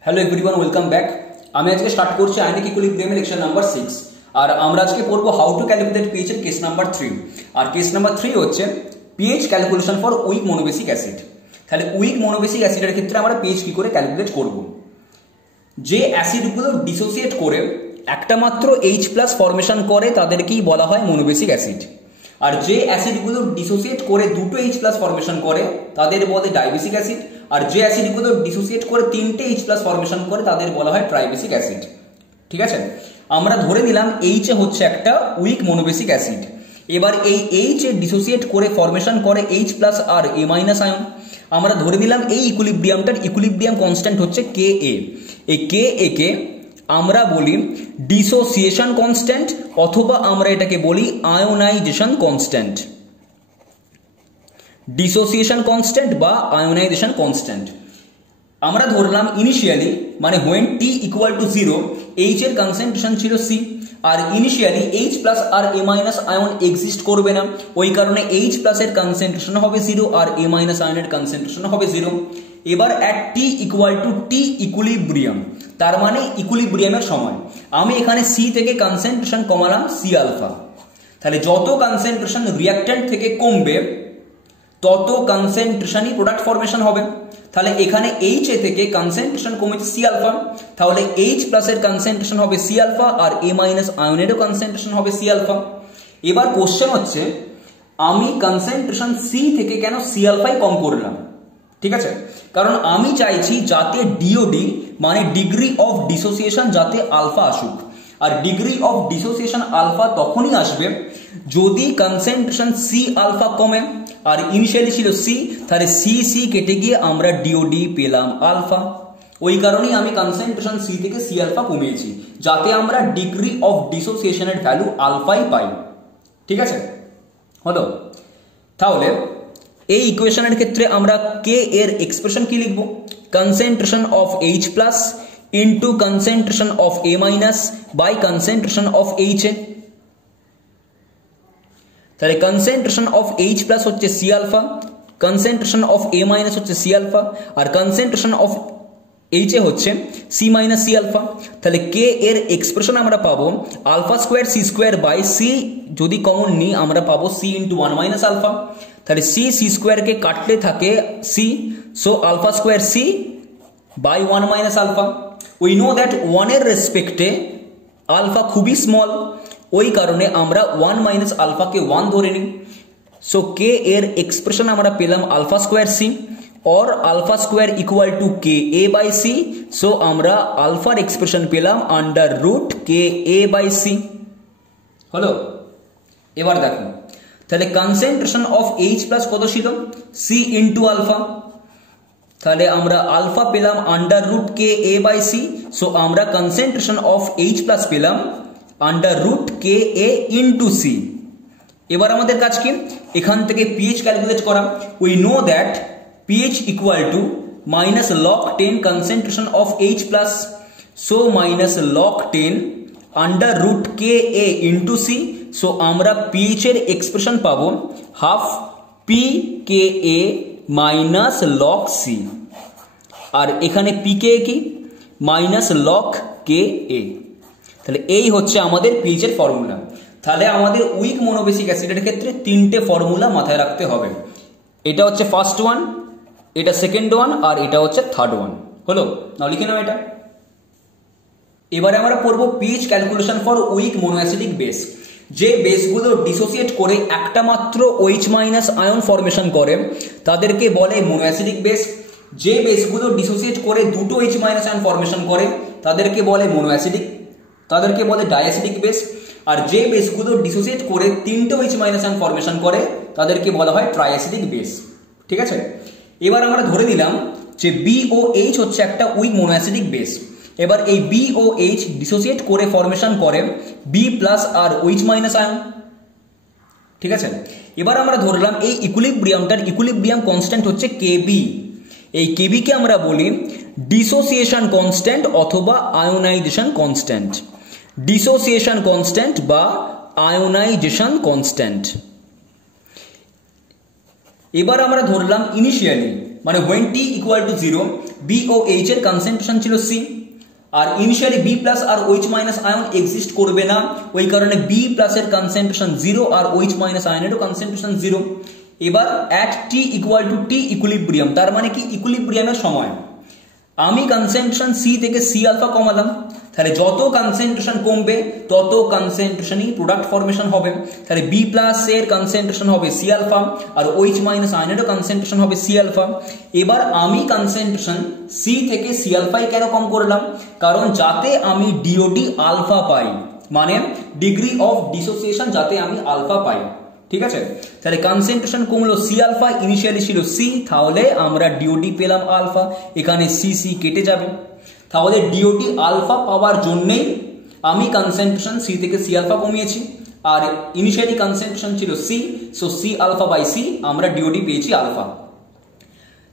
Hello everyone, welcome back. আমি আজকে start করছি আয়নিক ইকুইলিব্রিয়ামের লেকচার নাম্বার 6। আর আমরা আজকে পড়বো হাউ টু ক্যালকুলেট পিএইচ এর কেস নাম্বার 3। আর কেস নাম্বার 3 হচ্ছে pH calculation for weak monobasic acid. তাহলে উইক মোনোবেসিক অ্যাসিডের ক্ষেত্রে আমরা পিএইচ কি করে ক্যালকুলেট করব? যে অ্যাসিডগুলো ডিসোসিয়েট করে একটা মাত্র H+ ফরমেশন করে তাদেরকেই বলা হয় মোনোবেসিক অ্যাসিড। আর যে অ্যাসিডগুলো ডিসোসিয়েট করে দুটো H+ ফরমেশন করে তাদের বলে ডাইবেসিক অ্যাসিড। আর যে অ্যাসিডগুলো ডিসোসিয়েট করে তিনটে H+ ফরমেশন করে তাদের বলা হয় ট্রাইবেসিক অ্যাসিড। ঠিক আছে, আমরা ধরে নিলাম H হচ্ছে একটা উইক মোনোবেসিক অ্যাসিড। এবার এই H ডিসোসিয়েট করে ফরমেশন করে H+ আর A- আয়ন। আমরা ধরে নিলাম এই ইকুইলিব্রিয়ামটার ইকুইলিব্রিয়াম কনস্ট্যান্ট হচ্ছে Ka। এই Ka কে আমরা বলি ডিসোসিয়েশন কনস্ট্যান্ট অথবা আমরা এটাকে বলি আয়োনাইজেশন কনস্ট্যান্ট। ডিসোসিয়েশন কনস্ট্যান্ট বা আয়োনাইজেশন কনস্ট্যান্ট আমরা ধরলাম ইনিশিয়ালি, মানে when t = 0 H এর কনসেন্ট্রেশন ছিল C। আর ইনিশিয়ালি H+ আর A- আয়ন এক্সিস্ট করবে না, ওই কারণে H+ এর কনসেন্ট্রেশন হবে 0 আর A- আয়নের কনসেন্ট্রেশন হবে 0। এবার at t = t ইকুইলিব্রিয়াম, তার মানে ইকুইলিব্রিয়ামের সময় আমি এখানে C থেকে কনসেন্ট্রেশন কমালাম C-আলফা। তাহলে যত কনসেন্ট্রেশন রিঅ্যাক্ট্যান্ট থেকে কমবে তত কনসেন্ট্রেশনই প্রোডাক্ট ফরমেশন হবে। তাহলে এখানে H থেকে কনসেন্ট্রেশন কমেছে C-আলফা, তাহলে H+ এর কনসেন্ট্রেশন হবে C-আলফা আর A- আয়নেরও কনসেন্ট্রেশন হবে C-আলফা। এবার কোশ্চেন হচ্ছে আমি কনসেন্ট্রেশন C থেকে কেন C-আলফাই কম করলাম? ঠিক আছে, কারণ আমি চাইছি যাতে ডিওডি মানে ডিগ্রি অফ ডিসোসিয়েশন যাতে আলফা আসুক। আর ডিগ্রি অফ ডিসোসিয়েশন আলফা তখনই আসবে যদি কনসেন্ট্রেশন C-আলফা কমে। আর ইনিশিয়ালি ছিল C, তাহলে C কেটে গিয়ে আমরা ডিওডি পেলাম আলফা। ওই কারণেই আমি কনসেন্ট্রেশন C থেকে C-আলফা কমিয়েছি, যাতে আমরা ডিগ্রি অফ ডিসোসিয়েশনের ভ্যালু আলফাই পাই। ঠিক আছে, হলো? তাহলে এই ইকুয়েশনের ক্ষেত্রে আমরা K এর এক্সপ্রেশন কি লিখব? Concentration of H+ into concentration of A- by concentration of HA। তাহলে কনসেন্ট্রেশন অফ H+ হচ্ছে C-আলফা, কনসেন্ট্রেশন অফ A- হচ্ছে C-আলফা আর কনসেন্ট্রেশন অফ HA হচ্ছে C- C-আলফা। তাহলে K এর এক্সপ্রেশন আমরা পাবো α² C² বাই C, যদি কমন নিই আমরা পাবো C × 1 - আলফা। তাহলে C² কে কাটলে থাকে C, so α² C by 1 - alpha. We know that 1 এর রেসপেক্টে আলফা খুবই স্মল, ওই কারণে আমরা 1 - আলফাকে 1 ধরে নিই। সো K এর এক্সপ্রেশন আমরা পেলাম α² C और α² = Ka/C। সো আমরা আলফার এক্সপ্রেশন পেলাম √Ka/C। হলো? এবার দেখো, তাহলে কনসেন্ট্রেশন অফ H+ কত ছিল? C × alpha. তাহলে আমরা আলফা পেলাম √Ka/C, সো আমরা কনসেন্ট্রেশন অফ H+ পেলাম √Ka × C। এবার আমাদের কাজ কি? এখান থেকে pH ক্যালকুলেট করা। We know that pH = -log10 concentration of H+, so -log10 √Ka × C। So আমরা pH এর এক্সপ্রেশন পাবো হাফ pKa log C। আর এখানে pKa কি? -log Ka। তাহলে এই হচ্ছে আমাদের pH এর ফর্মুলা। তাহলে আমাদের উইক মোনোবেসিক অ্যাসিডের ক্ষেত্রে তিনটে ফর্মুলা মাথায় রাখতে হবে। এটা হচ্ছে ফার্স্ট ওয়ান, এটা সেকেন্ড ওয়ান আর এটা হচ্ছে থার্ড ওয়ান। হলো? নাও লিখে নাও এটা। এবারে আমরা পড়বো pH calculation for weak monoacidic base. যে বেসগুলো ডিসোসিয়েট করে একটা মাত্র OH- আয়ন ফরমেশন করে তাদেরকে বলে মোনোঅ্যাসিডিক বেস। যে বেসগুলো ডিসোসিয়েট করে দুটো H- আয়ন ফরমেশন করে তাদেরকে বলে মোনোঅ্যাসিডিক, তাদেরকে বলে ডাইঅ্যাসিডিক বেস। আর যে বেসগুলো ডিসোসিয়েট করে তিনটে H- আয়ন ফরমেশন করে তাদেরকে বলা হয় ট্রাইঅ্যাসিডিক বেস। ঠিক আছে, এবার আমরা ধরে নিলাম যে BOH হচ্ছে একটা উইক মোনোঅ্যাসিডিক বেস। এবার এই BOH ডিসোসিয়েট করে ফরমেশন করে B+ আর OH- আয়ন। ঠিক আছে, এবার আমরা ধরলাম এই ইকুইলিব্রিয়ামটার ইকুইলিব্রিয়াম কনস্ট্যান্ট হচ্ছে Kb। এই Kb কে আমরা বলি ডিসোসিয়েশন কনস্ট্যান্ট অথবা আয়োনাইজেশন কনস্ট্যান্ট। ডিসোসিয়েশন কনস্ট্যান্ট বা আয়োনাইজেশন কনস্ট্যান্ট। এবার আমরা ধরলাম ইনিশিয়ালি মানে when t equal to 0 B ও H এর কনসেন্ট্রেশন ছিল C আর ইনিশিয়ালি B প্লাস আর OH মাইনাস আয়ন এক্সিস্ট করবে না, ওই কারণে B প্লাস এর কনসেন্ট্রেশন 0 আর OH মাইনাস আয়নেরও কনসেন্ট্রেশন 0। এবার at t equal to t equilibrium, তার মানে কি ইকুইলিব্রিয়ামের সময় আমি কনসেন্ট্রেশন C থেকে C আলফা কমালাম, তাহলে যত কনসেন্ট্রেশন কমবে তত কনসেন্ট্রেশনই প্রোডাক্ট ফর্মেশন হবে, তাহলে B প্লাস এর কনসেন্ট্রেশন হবে C আলফা আর OH মাইনাস আয়নেরও কনসেন্ট্রেশন হবে C আলফা। এবার আমি কনসেন্ট্রেশন C থেকে C আলফাই কেন কম করলাম, কারণ যাতে আমি DOD আলফা পাই, মানে ডিগ্রি অফ ডিসোসিয়েশন যাতে আমি আলফা পাই, ঠিক আছে। তাহলে কনসেন্ট্রেশন কমলো C আলফা, ইনিশিয়ালি ছিল C, তাহলে আমরা DOD পেলাম আলফা, এখানে C কেটে যাবে, তাহলে DOD আলফা পাওয়ার জন্যই আমি কনসেন্ট্রেশন C থেকে C আলফা কমিয়েছি, আর ইনিশিয়ালি কনসেন্ট্রেশন ছিল C, so C alpha by C আমরা DOD পেয়েছি আলফা।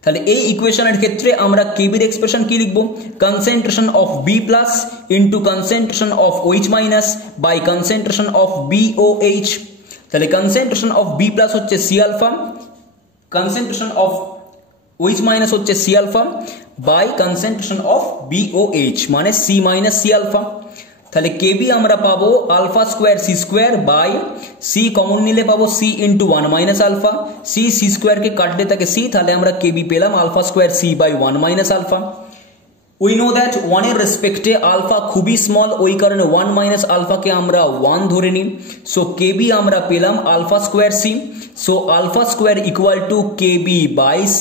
তাহলে এই ইকুয়েশনের ক্ষেত্রে আমরা KB এর এক্সপ্রেশন কি লিখব, concentration of B plus into concentration of OH minus by concentration of BOH। তাহলে কনসেন্ট্রেশন অফ B প্লাস হচ্ছে C alpha, concentration of OH minus হচ্ছে C alpha by concentration of BOH মানে C minus C alpha. তাহলে KB আমরা পাবো alpha square C square by C common নিলে পাবো C into 1 minus alpha, C স্কোয়ারকে কাটলে থাকে C, তাহলে আমরা KB পেলাম alpha square C by 1 minus alpha. We know that 1 এর রেসপেক্টে আলফা খুবই স্মল, ওই কারণে 1 মাইনাস আলফাকে আমরা 1 ধরে নিই, সো KB আমরা পেলাম alpha square C, so alpha square equal to KB by C,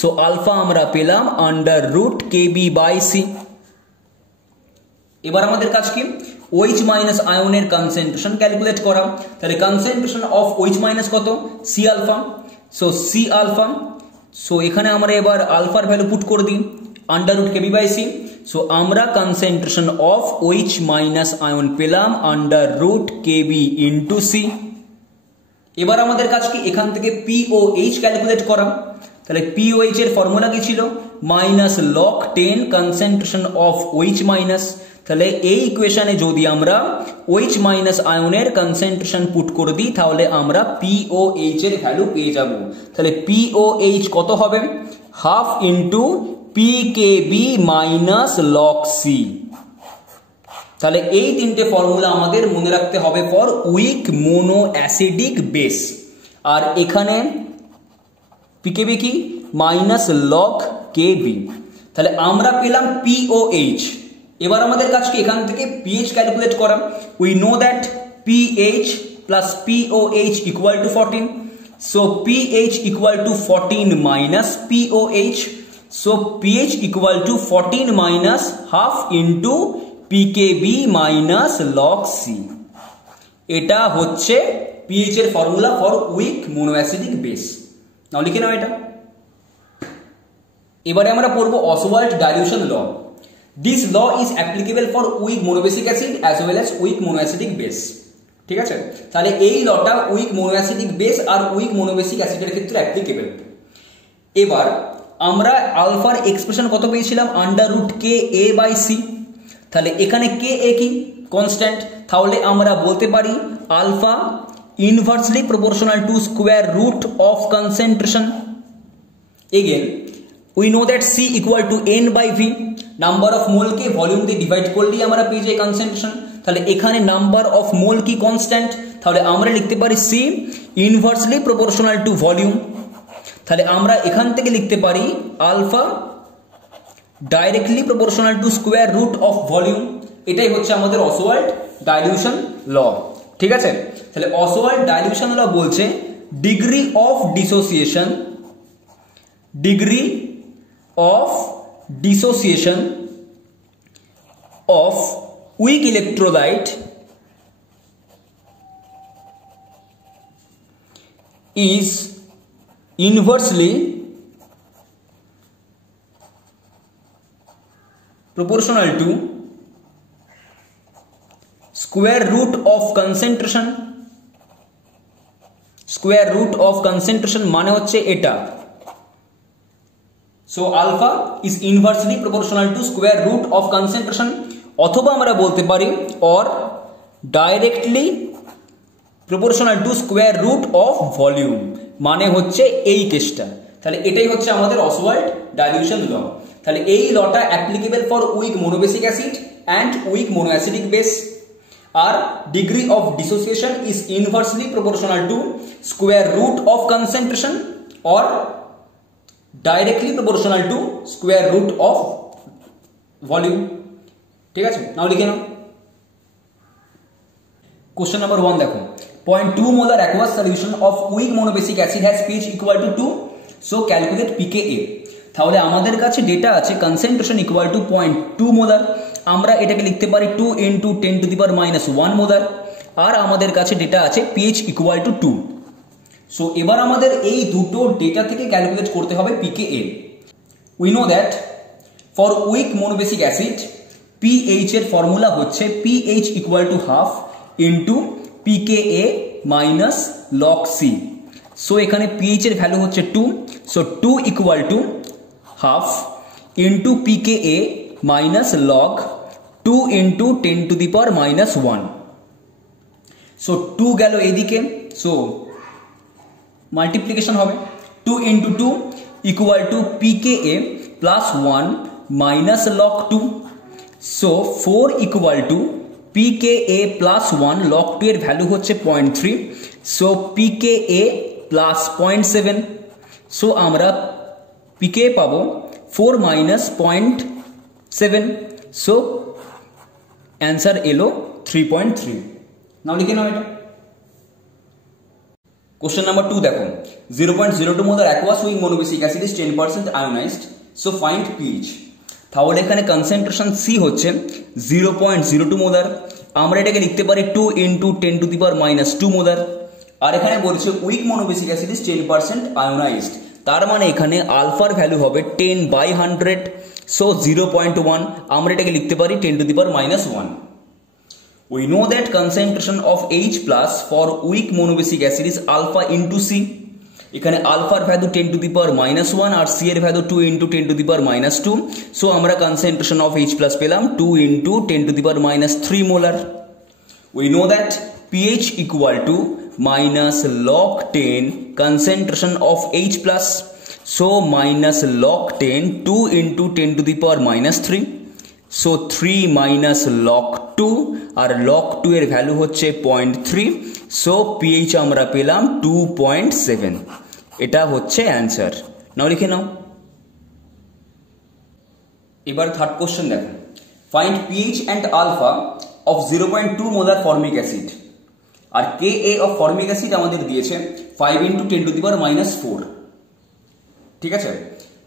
so alpha আমরা পেলাম under root KB by C। এবার আমাদের কাজ কি, OH মাইনাস আয়নের কনসেন্ট্রেশন ক্যালকুলেট করা, তাহলে কনসেন্ট্রেশন অফ OH মাইনাস কত C alpha, so C alpha, so এখানে আমরা এবার আলফার ভ্যালু পুট করে দিই under root KB by C, so আমরা concentration of OH minus ion পেলাম under root KB into C। এবার আমাদের কাজ কি, এখান থেকে POH ক্যালকুলেট করা, তাহলে POH এর ফর্মুলা কি ছিল, minus log 10 concentration of OH minus, তাহলে এই ইকুয়েশনে যদি আমরা OH মাইনাস আয়নের কনসেন্ট্রেশন পুট করে দিই তাহলে আমরা POH এর ভ্যালু পেয়ে যাব, তাহলে POH কত হবে, half into PKB minus log C। তাহলে এই তিনটে ফর্মুলা আমাদের মনে রাখতে হবে for weak mono acidic base, আর এখানে PKB কি মাইনাস log KB, তাহলে আমরা পেলাম POH। এবার আমাদের কাজ কি, এখান থেকে pH ক্যালকুলেট করা, we know that pH plus POH equal to 14, so pH equal two 14 minus POH, so pH equal to 14 minus half into PKB minus log C। এটা হচ্ছে pH এর formula for weak monoacidic base. নাও লিখে নাও এটা। এবারে আমরা পড়বো Ostwald dilution law. This law is applicable for weak monobasic acid as well as weak monoacidic base, ঠিক আছে। তাহলে এই লটা উইক মোনোঅ্যাসিডিক বেস আর উইক মোনোবেসিক অ্যাসিডের ক্ষেত্রে অ্যাপ্লিকেবল। এবার আমরা আলফার এক্সপ্রেশন কত পেয়েছিলাম, under root KA by C, তাহলে এখানে KA কি কনস্ট্যান্ট, তাহলে আমরা বলতে পারি alpha inversely proportional to square root of concentration. Again we know that C equal to N by V, number of মোলকে ভলিউম দিয়ে ডিভাইড করলেই আমরা পেয়ে যাই কনসেন্ট্রেশন, তাহলে এখানে নাম্বার অফ মোল কি কনস্ট্যান্ট, তাহলে আমরা লিখতে পারি C inversely proportional to volume, তাহলে আমরা এখান থেকে লিখতে পারি alpha directly proportional to square root of volume. এটাই হচ্ছে আমাদের অসওয়াল্ড ডাইলিউশন ল, ঠিক আছে। তাহলে অসওয়াল্ড ডাইলিউশন ল বলছে degree of dissociation of weak electrolyte is inversely proportional to square root of concentration। square root of concentration মানে হচ্ছে এটা, so alpha is inversely proportional to square root of concentration, অথবা আমরা বলতে পারি or directly proportional to square root of volume, মানে হচ্ছে এই কেসটা। তাহলে এটাই হচ্ছে আমাদের অসওয়াল্ড ডাইলিউশন ল। তাহলে এই লটা applicable for weak monobasic acid and weak monoacidic base. আর degree of dissociation is inversely proportional to square root of concentration or directly proportional to square root of volume। ঠিক আছে, নাও লিখে নাও। Question number 1 দেখো, 0.2 molar aqueous solution of weak monobasic acid has pH equal to 2, so calculate pKa। তাহলে আমাদের কাছে data আছে concentration equal to 0.2 molar, আমরা এটাকে লিখতে পারি 2 × 10⁻⁻1 মোলার, আর আমাদের কাছে ডেটা আছে pH ইকুয়াল টু 2। সো এবার আমাদের এই দুটো ডেটা থেকে ক্যালকুলেট করতে হবে pKa। We know that for weak monobasic acid pH এর ফর্মুলা হচ্ছে pH equal to half into pKa minus log C। সো এখানে pH এর ভ্যালু হচ্ছে 2, so 2 equal to half into pKa minus log 2 × 10⁻⁻1। So 2 গেল এদিকে, সো মাল্টিপ্লিকেশন হবে 2 × 2 equal to pKa plus 1 minus log 2। So 4 equal to pKa plus 1 log 2 এর value হচ্ছে 0.3, so pKa plus 0.7। So আমরা pKa পাবো 4 minus 0.7, so answer এলো 3.3। নাও লিখে নাও এটা। কোশ্চেন নাম্বার 2 দেখো, 0.02 molar aqueous weak monobasic acid is 10% ionized, so find pH। তাহলে এখানে কনসেন্ট্রেশন C হচ্ছে 0.02 মোলার, আমরা এটাকে লিখতে পারি 2 × 10⁻⁻2 মোলার, আর এখানে বলছে week monobasic acid is 10% ionised, তার মানে এখানে আলফার ভ্যালু হবে 10/100, সো 0.1, আমরা এটাকে লিখতে পারি 10⁻⁻1। We know that concentration of H plus for weak monobasic acid is alpha into C। এখানে আলফার ভ্যালু 10⁻⁻1 আর C এর ভ্যালু 2 × 10⁻2, সো আমরা কনসেন্ট্রেশন অফ H plus পেলাম 2 × 10⁻3 molar. We know that pH equal to minus log 10 concentration of H plus, so minus log 10 2 × 10⁻3, so 3 minus log 2 R log 2 এর value হচ্ছে 0.3, so pH আমরা পেলাম 2.7। এটা হচ্ছে answer. নাও লিখে নাও। এবার থার্ড কোশ্চেন দেখো, find pH and alpha of 0.2 molar formic acid. আর Ka অফ ফর্মিক অ্যাসিড আমাদের দিয়েছে 5 × 10⁻4। ঠিক আছে,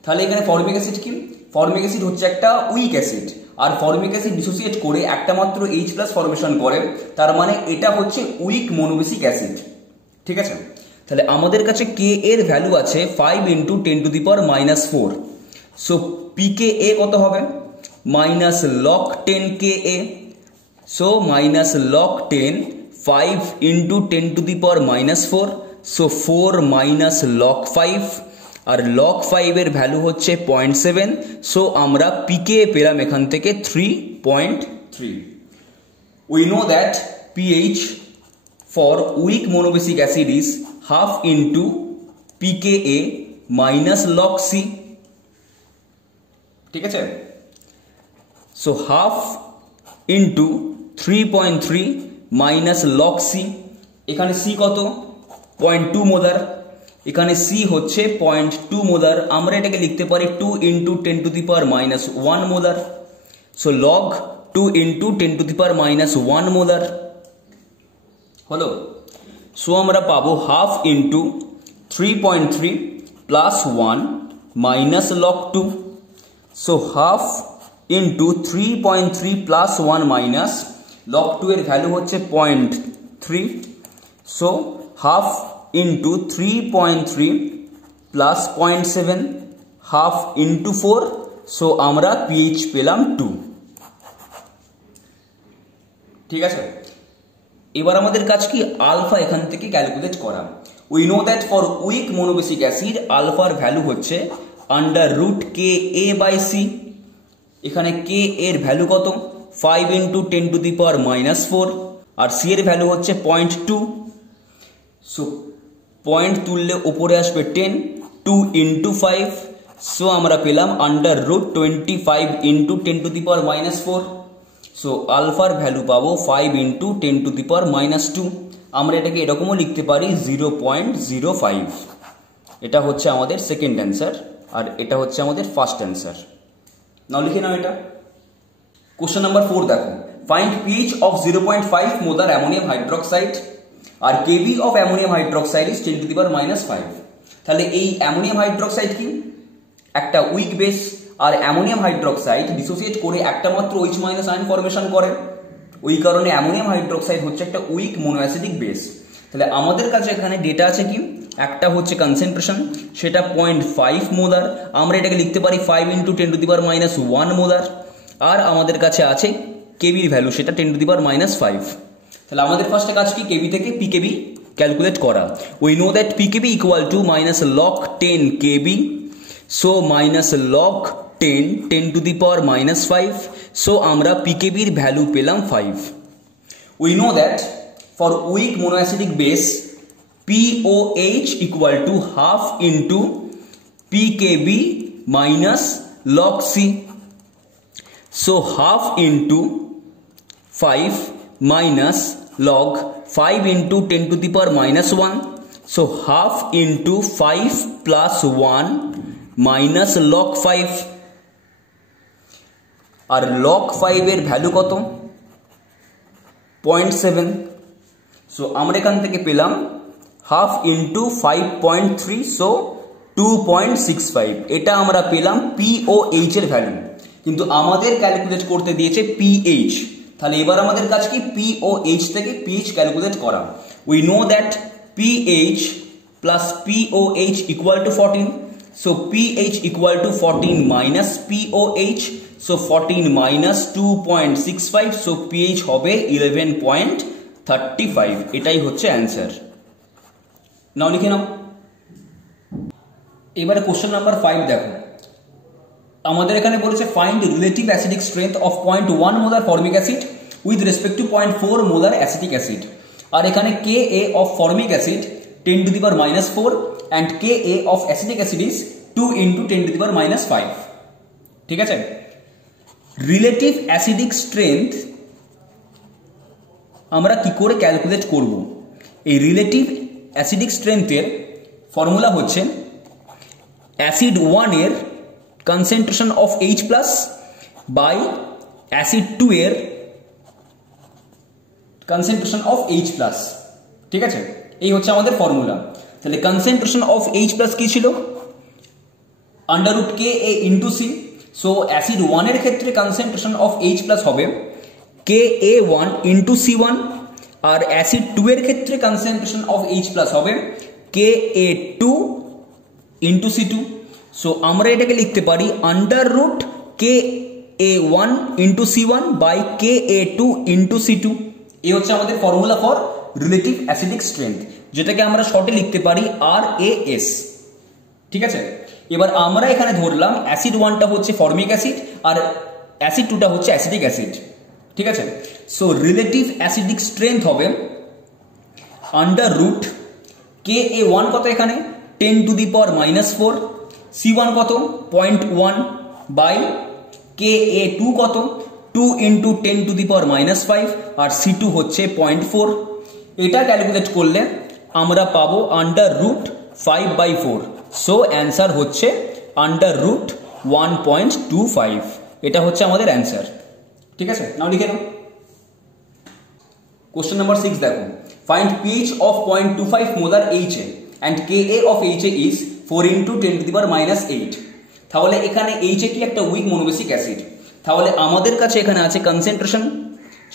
তাহলে এখানে ফর্মিক অ্যাসিড কি? ফর্মিক অ্যাসিড হচ্ছে একটা উইক অ্যাসিড, আর ফর্মিক অ্যাসিড ডিসোসিয়েট করে একটা মাত্র H+ ফর্মেশন করে, তার মানে এটা হচ্ছে উইক মোনোবেসিক অ্যাসিড। ঠিক আছে, তাহলে আমাদের কাছে Ka এর ভ্যালু আছে 5 × 10⁻4, সো pKa কত হবে? Minus log 10 Ka, so minus log 10 5 × 10⁻4, so 4 minus log 5, আর log 5 এর ভ্যালু হচ্ছে 0.7, সো আমরা pKa পেলাম এখান থেকে 3.3। We know that pH for weak monobasic acid is half into pKa minus log C। ঠিক আছে, so half into 3.3 minus log C. এখানে C কত? 0.2 মোলার, এখানে সি হচ্ছে 0.2 মোলার, আমরা এটাকে লিখতে পারি 2 × 10⁻1 মোলার, সো লগ 2 × 10⁻1 মোলার হলো। সো আমরা পাবো half into 3.3 plus 1 minus log 2, so half into 3.3 plus 1 minus log 2 এর ভ্যালু হচ্ছে 0.3, so half into 3.3 plus 0.7 half into 4, so আমরা pH পেলাম 2। ঠিক আছে, এবার আমাদের কাজ কি? আলফা এখান থেকে ক্যালকুলেট করা। We know that for weak monobasic acid আলফার ভ্যালু হচ্ছে √Ka/C। এখানে K এর ভ্যালু কত? 5 × 10⁻4, আর C এর ভ্যালু হচ্ছে 0.2, সো পয়েন্ট তুললে উপরে আসবে 10, 2 into 5, সো আমরা পেলাম under root 25 into 10 to the power minus 4, সো আলফার ভ্যালু পাবো 5 into 10 to the power minus 2। আমরা এটাকে এরকমও লিখতে পারি 0.05। এটা হচ্ছে আমাদের সেকেন্ড অ্যান্সার, আর এটা হচ্ছে আমাদের ফার্স্ট অ্যান্সার। নাও লিখে নাও এটা। কোশ্চেন নাম্বার 4 দেখো, find pH of 0.5 molar ammonium hydroxide আর Kb of ammonium hydroxide is 10 to the power minus 5। তাহলে এই অ্যামোনিয়াম হাইড্রোক্সাইড কি একটা উইক বেস, আর অ্যামোনিয়াম হাইড্রোক্সাইড ডিসোসিয়েট করে একটা মাত্র OH- আয়ন ফরমেশন করে, ওই কারণে অ্যামোনিয়াম হাইড্রোক্সাইড হচ্ছে একটা উইক মোনোঅ্যাসিডিক বেস। তাহলে আমাদের কাছে এখানে ডেটা আছে কি, একটা হচ্ছে কনসেন্ট্রেশন, সেটা 0.5 মোলার, আমরা এটাকে লিখতে পারি 5 into 10 to the power minus 1 molar, আর আমাদের কাছে আছে কেবির ভ্যালু, সেটা 10 to the power minus 5। তাহলে আমাদের ফার্স্টে কাজ কি, কেবি থেকে পিকেবি ক্যালকুলেট করা। We know that pKb equal to minus log 10 Kb, so minus log 10 to the power minus 5, so আমরা পিকেবির ভ্যালু পেলাম 5। We know that for weak monoacidic base POH equal to half into PKB minus log C, so half into 5 minus log 5 into 10 to the power minus 1, so half into 5 plus 1 minus log 5, R log 5 এর value কত, 0.7, so আমরা এখান থেকে পেলাম half into 5.3, so 2.65। এটা আমরা পেলাম POH এর ভ্যালু, কিন্তু আমাদের ক্যালকুলেট করতে দিয়েছে PH। তাহলে এবার আমাদের কাজ কি, POH থেকে PH ক্যালকুলেট করা। We know that PH plus POH equal to 14, so PH equal two 14 minus POH, so 14 minus 2.65, so PH হবে 11.35। এটাই হচ্ছে অ্যান্সার। নাও লিখে নাও। এবারে কোশ্চেন নাম্বার 5 দেখো, আমাদের এখানে বলেছে find relative acidic strength of 0.1 molar formic acid with respect to 0.4 molar acetic acid, আর এখানে Ka of formic acid 10 to the power minus 4 and Ka of acetic acid is 2 into 10 to the power minus 5। ঠিক আছে, relative acidic strength আমরা কি করে calculate করব? এই relative acidic স্ট্রেংথের ফর্মুলা হচ্ছে অ্যাসিড 1 এর concentration of H plus by acid 2 এর কনসেন্ট্রেশন অফ H প্লাস। ঠিক আছে, এই হচ্ছে আমাদের ফর্মুলা। তাহলে কনসেন্ট্রেশন অফ H প্লাস কি ছিল, under root Ka into C, so acid 1 এর ক্ষেত্রে কনসেন্ট্রেশন অফ H প্লাস হবে Ka1 ইন্টু C1, আর অ্যাসিড 2 এর ক্ষেত্রে কনসেন্ট্রেশন অফ H প্লাস হবে Ka2 ইন্টু C2, সো আমরা এটাকে লিখতে পারি under root Ka1 into C1 by Ka2 into C2। এই হচ্ছে আমাদের formula for relative acidic strength, যেটাকে আমরা শর্টে লিখতে পারি RAS। ঠিক আছে, এবার আমরা এখানে ধরলাম অ্যাসিড 1টা হচ্ছে ফর্মিক অ্যাসিড আর অ্যাসিড 2টা হচ্ছে অ্যাসিডিক অ্যাসিড। ঠিক আছে, সো রিলেটিভ অ্যাসিডিক স্ট্রেংথ হবে আন্ডার রুট Ka1 কত এখানে 10 to the power minus 4, C1 কত 0.1 বাই Ka2 কত 2 into 10 to the power minus 5, R C2 হচ্ছে 0.4। এটা ক্যালকুলেট করলে আমরা পাবো আন্ডার রুট 5/4, সো অ্যান্সার হচ্ছে আন্ডার রুট 1.25। এটা হচ্ছে আমাদের অ্যান্সার। ঠিক আছে, নাও লিখে নাও। কোশ্চেন নাম্বার 6 দেখো, find pH of 0.25 molar HA and Ka of HA is 4 into 10 to the power minus 8। তাহলে এখানে HA কি একটা উইক মোনোবেসিক অ্যাসিড, তাহলে আমাদের কাছে এখানে আছে কনসেন্ট্রেশন,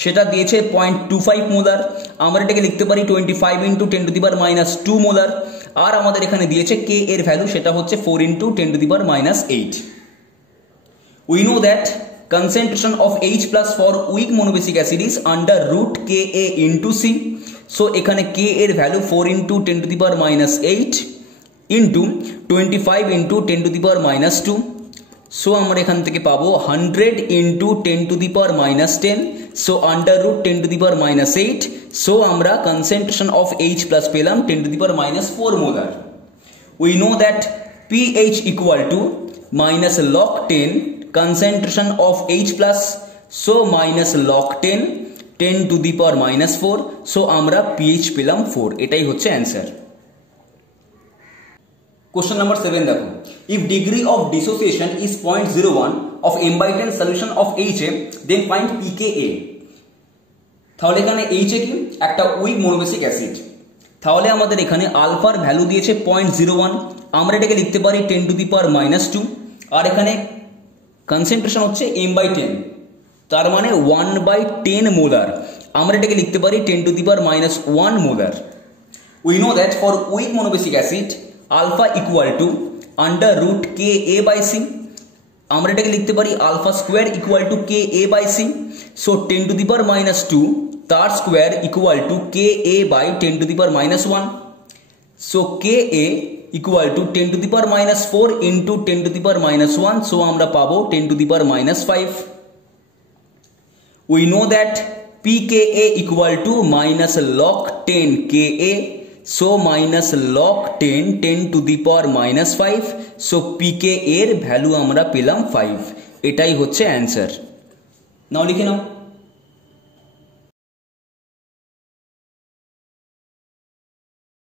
সেটা দিয়েছে 0.25 মোলার, আমরা এটাকে লিখতে পারি 25 into 10 to the power minus 2 molar, আর আমাদের এখানে দিয়েছে K এর ভ্যালু, সেটা হচ্ছে 4 into 10 to the power minus 8। We know that concentration of H plus for weak monobasic acid is under root Ka into C, so এখানে K এর value 4 into 10 to the power minus 8 into 25 into 10 to the power minus 2, so আমরা এখান থেকে পাবো 100 into 10 to the power minus 10, so under root 10 to the power minus 8, so আমরা concentration of H plus পেলাম 10 to the power minus 4 molar। We know that pH equal to minus log 10 concentration of H plus, so minus log 10 10 to the power minus 4, so আমরা pH পেলাম 4, এটাই হচ্ছে answer. Question number 7 দেখো, if degree of dissociation is 0.01 of m/10 solution of HA, then find pKa। তাহলে এখানে HA কি একটা week monobasic acid, তাহলে আমাদের এখানে আলফার ভ্যালু দিয়েছে 0.01, আমরা এটাকে লিখতে পারি 10 to the power minus 2, আর এখানে কনসেন্ট্রেশন হচ্ছে m/10, তার মানে 1/10 মোলার, আমরা এটাকে লিখতে পারি 10 to the power minus 1 molar. We know that for weak monobasic acid alpha equal to under root Ka by C, আমরা এটাকে লিখতে পারি alpha square equal to Ka by C, so 10 to the power minus 2 তার square equal to Ka by 10 to the power minus 1, so Ka equal to 10 to the power minus 4 into 10 to the power minus 1, so আমরা পাবো 10 to the power minus 5। We know that pKa equal to minus log 10 Ka, so minus log 10 10 to the power minus 5, so pKa এর value আমরা পেলাম 5, এটাই হচ্ছে answer. নাও লিখে নাও।